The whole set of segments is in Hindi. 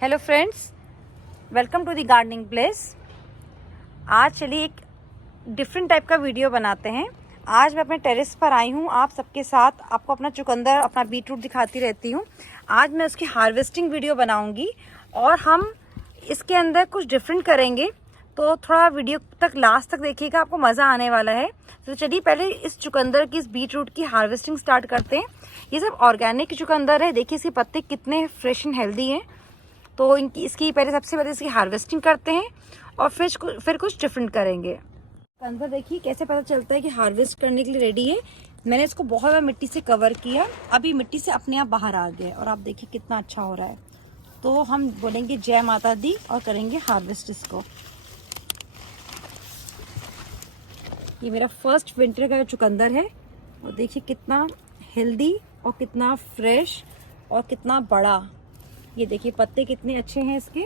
Hello friends, welcome to the gardening place. आज चलिए एक डिफरेंट टाइप का वीडियो बनाते हैं। आज मैं अपने टेरेस पर आई हूँ आप सबके साथ। आपको अपना चुकंदर, अपना बीटरूट दिखाती रहती हूँ। आज मैं उसकी हार्वेस्टिंग वीडियो बनाऊँगी और हम इसके अंदर कुछ डिफरेंट करेंगे, तो थोड़ा वीडियो तक लास्ट तक देखिएगा, आपको मज़ा आने वाला है। तो चलिए पहले इस चुकंदर की, इस बीटरूट की हार्वेस्टिंग स्टार्ट करते हैं। ये सब ऑर्गेनिक चुकंदर है। देखिए इसके पत्ते कितने फ्रेश एंड हेल्दी हैं। तो इसकी सबसे पहले इसकी हार्वेस्टिंग करते हैं और फिर कुछ डिफरेंट करेंगे। चुकंदर देखिए कैसे पता चलता है कि हार्वेस्ट करने के लिए रेडी है। मैंने इसको बहुत बार मिट्टी से कवर किया, अभी मिट्टी से अपने आप बाहर आ गया और आप देखिए कितना अच्छा हो रहा है। तो हम बोलेंगे जय माता दी और करेंगे हार्वेस्ट इसको। ये मेरा फर्स्ट विंटर का चुकंदर है और देखिए कितना हेल्दी और कितना फ्रेश और कितना बड़ा। ये देखिए पत्ते कितने अच्छे हैं इसके।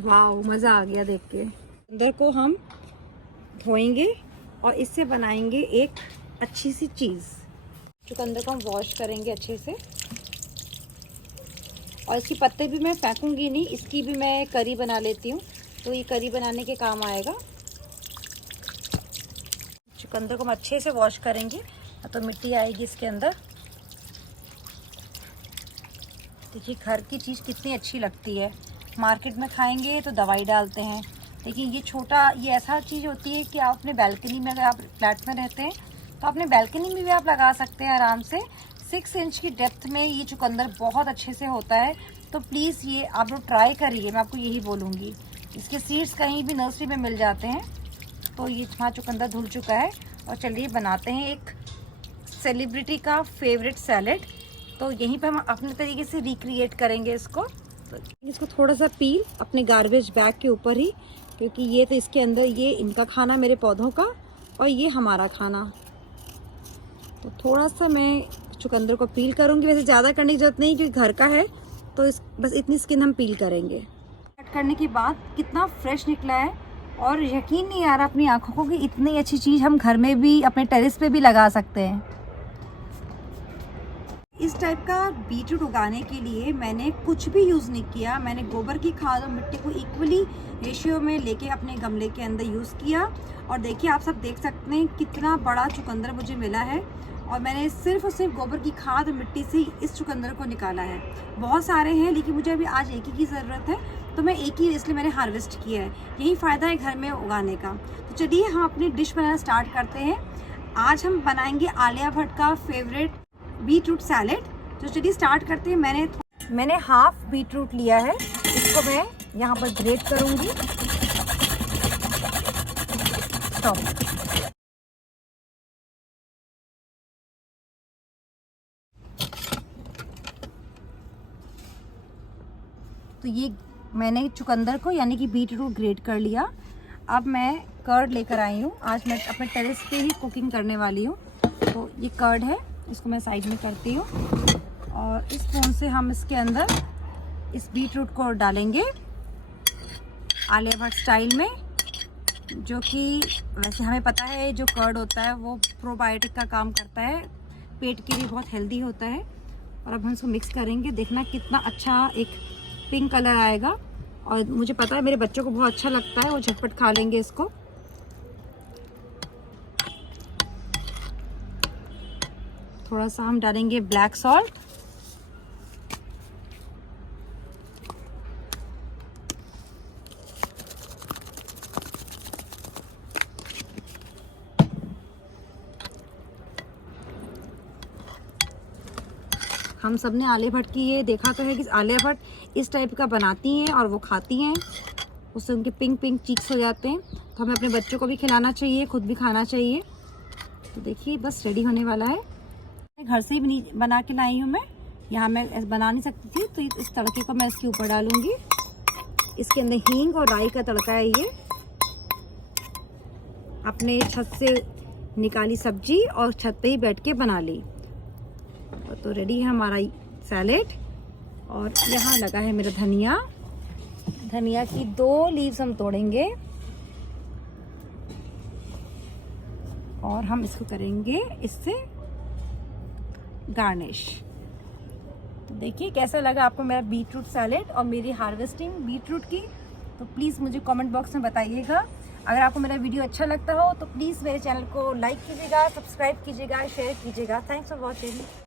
वाह, मज़ा आ गया देख के। चुकंदर को हम धोएंगे और इससे बनाएंगे एक अच्छी सी चीज़। चुकंदर को हम वॉश करेंगे अच्छे से और इसकी पत्ते भी मैं फेंकूंगी नहीं, इसकी भी मैं करी बना लेती हूँ, तो ये करी बनाने के काम आएगा। चुकंदर को हम अच्छे से वॉश करेंगे तो मिट्टी आएगी इसके अंदर। देखिए घर की चीज़ कितनी अच्छी लगती है। मार्केट में खाएंगे तो दवाई डालते हैं, लेकिन ये ऐसा चीज़ होती है कि आप अपने बैल्कनी में, अगर आप फ्लैट में रहते हैं तो अपने बैल्कनी में भी आप लगा सकते हैं आराम से। 6 इंच की डेप्थ में ये चुकंदर बहुत अच्छे से होता है। तो प्लीज़ ये आप लोग ट्राई करिए, मैं आपको यही बोलूँगी। इसके सीड्स कहीं भी नर्सरी में मिल जाते हैं। तो ये हमारा चुकंदर धुल चुका है और चलिए बनाते हैं एक सेलिब्रिटी का फेवरेट सैलेड। तो यहीं पे हम अपने तरीके से रिक्रिएट करेंगे इसको। तो इसको थोड़ा सा पील अपने गार्बेज बैग के ऊपर ही, क्योंकि ये तो इसके अंदर, ये इनका खाना, मेरे पौधों का, और ये हमारा खाना। तो थोड़ा सा मैं चुकंदर को पील करूँगी। वैसे ज़्यादा करने की ज़रूरत नहीं क्योंकि घर का है, तो बस इतनी स्किन हम पील करेंगे। कट करने के बाद कितना फ्रेश निकला है और यकीन नहीं आ रहा अपनी आँखों को कि इतनी अच्छी चीज़ हम घर में भी, अपने टेरेस पे भी लगा सकते हैं। इस टाइप का बीटरूट उगाने के लिए मैंने कुछ भी यूज़ नहीं किया। मैंने गोबर की खाद और मिट्टी को इक्वली रेशियो में लेके अपने गमले के अंदर यूज़ किया। और देखिए आप सब देख सकते हैं कितना बड़ा चुकंदर मुझे मिला है और मैंने सिर्फ और सिर्फ गोबर की खाद और मिट्टी से इस चुकंदर को निकाला है। बहुत सारे हैं लेकिन मुझे अभी आज एक ही की ज़रूरत है, तो मैं एक ही, इसलिए मैंने हार्वेस्ट किया है। यही फ़ायदा है घर में उगाने का। तो चलिए हम अपनी डिश बनाना स्टार्ट करते हैं। आज हम बनाएंगे आलिया भट्ट का फेवरेट बीटरूट सैलेड। तो चलिए स्टार्ट करते हैं। मैंने हाफ बीटरूट लिया है, इसको मैं यहाँ पर ग्रेट करूँगी। स्टॉप। तो ये मैंने चुकंदर को यानी कि बीटरूट ग्रेट कर लिया। अब मैं कर्ड लेकर आई हूँ। आज मैं अपने टेरेस पे ही कुकिंग करने वाली हूँ। तो ये कर्ड है, इसको मैं साइड में करती हूँ और इस स्पून से हम इसके अंदर इस बीटरूट को डालेंगे आलिया भट्ट स्टाइल में, जो कि वैसे हमें पता है जो कर्ड होता है वो प्रोबायोटिक का काम करता है, पेट के लिए बहुत हेल्दी होता है। और अब हम इसको मिक्स करेंगे। देखना कितना अच्छा एक पिंक कलर आएगा और मुझे पता है मेरे बच्चों को बहुत अच्छा लगता है, वो झटपट खा लेंगे इसको। थोड़ा सा हम डालेंगे ब्लैक सॉल्ट। हम सब ने आलिया भट्ट की ये देखा तो है कि आलिया भट्ट इस टाइप का बनाती हैं और वो खाती हैं, उससे उनके पिंक पिंक चीक्स हो जाते हैं। तो हमें अपने बच्चों को भी खिलाना चाहिए, खुद भी खाना चाहिए। तो देखिए बस रेडी होने वाला है। घर से ही बना के लाई हूँ मैं। यहाँ मैं बना नहीं सकती थी, तो इस तड़के को मैं इसके ऊपर डालूंगी। इसके अंदर हींग और राई का तड़का है। ये अपने छत से निकाली सब्जी और छत पे ही बैठ के बना ली। तो रेडी है हमारा सैलेड। और यहाँ लगा है मेरा धनिया। धनिया की 2 लीव्स हम तोड़ेंगे और हम इसको करेंगे इससे गार्निश। तो देखिए कैसा लगा आपको मेरा बीट रूट सैलेड और मेरी हार्वेस्टिंग बीट रूट की। तो प्लीज़ मुझे कमेंट बॉक्स में बताइएगा। अगर आपको मेरा वीडियो अच्छा लगता हो तो प्लीज़ मेरे चैनल को लाइक कीजिएगा, सब्सक्राइब कीजिएगा, शेयर कीजिएगा। Thanks for watching.